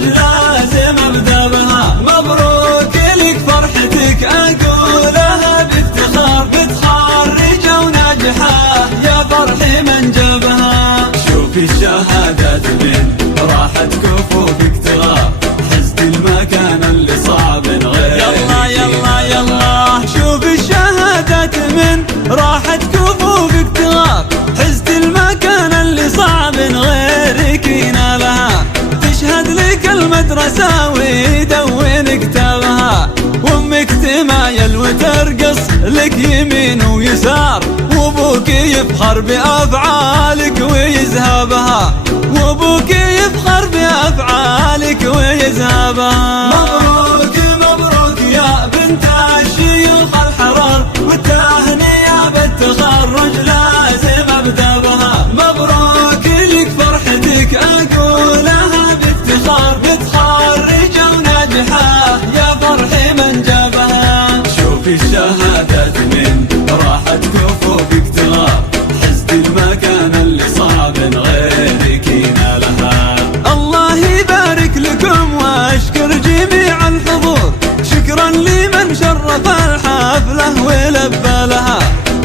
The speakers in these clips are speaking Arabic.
تخرج لازم ابدا بها. مبروك لك فرحتك اقولها بافتخار، متخرجة وناجحة يا فرح من جابها. شوفي الشهادات من راحت كفوفك تغار، حزت المكان اللي صعب غيرك. يلا يلا يلا شوفي الشهادات من راحت كفوفك تغار، حزت المكان اللي صعب غيرك ينالها. تشهد لك المدرسة ويدون كتابها، وامك تمايل وترقص لك يمين ويسار، وابوك يفخر بافعالك ويذهبها، وابوك يفخر بافعالك ويذهبها. مبروك مبروك يا بنت الشيوخ الحرار، والتهنئة بالتخرج لازم ابدا بها. مبروك لك فرحتك اقولها بافتخار، متخرجة وناجحة يا فرح من جابها. شوفي الشهادات من راحت كفوفك تغار، حزت المكان اللي صعب غيرك ينالها. الله يبارك لكم واشكر جميع الحضور، شكرا لمن شرف الحفلة ولبى لها،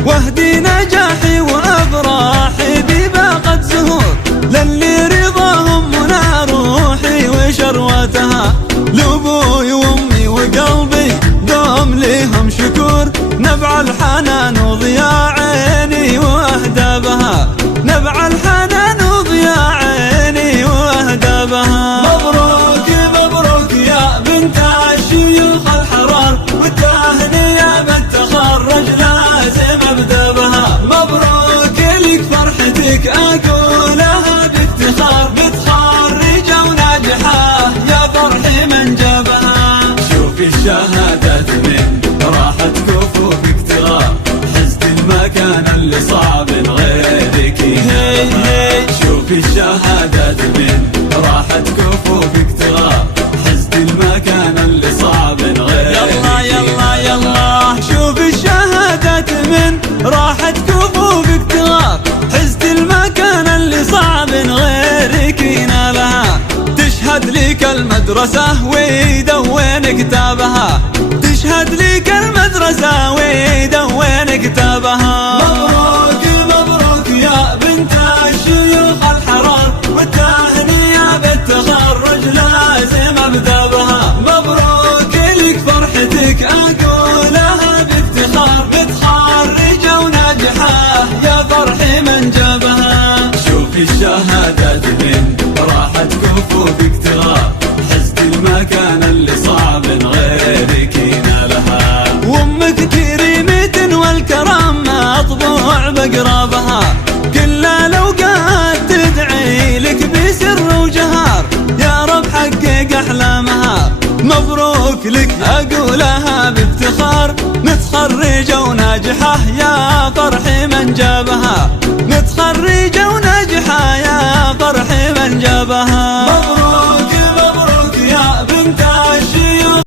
واهدي نجاحي وافراحي بباقة زهور، للي رضاهم منى روحي وشروتها. لابوي وامي وقلبي دوم ليهم شكور، نبع الحنان وضياء عيني واهدابها، نبع الحنان وضياء عيني واهدابها. مبروك مبروك يا بنت الشيوخ الحرار، والتهنئة بالتخرج لازم ابدا بها. مبروك لك فرحتك اقولها بافتخار، متخرجة وناجحة يا فرح من جابها. شوفي الشهادات من راحت كفوفك تغار، حزت المكان اللي صعب غيرك ينالها. شوفي الشهادات من راحت كفوفك تغار، حزت المكان اللي صعب غيرك. يلا يلا يلا شوفي الشهادات من راحت كفوفك تغار، حزت المكان اللي صعب غيرك ينالها. تشهد لك المدرسة ويدون كتابها، تشهد لك المدرسة ويدون كتابها. مبروك مبروك يا بنت الشيوخ الحرار، والتهنئة بالتخرج لازم ابدا بها. مبروك لك فرحتك اقولها بافتخار، متخرجة وناجحة يا فرح من جابها. شوفي الشهادات من راحت كفوفك تغار، حزت المكان اللي صعب غيرك ينالها. وامك كريمة والكرم مطبوع بقرابها، كل الاوقات تدعي لك بسر وجهار، يا رب حقق احلامها. مبروك لك اقولها بافتخار، متخرجة وناجحة يا فرح من جابها، متخرجة وناجحة يا فرح من جابها.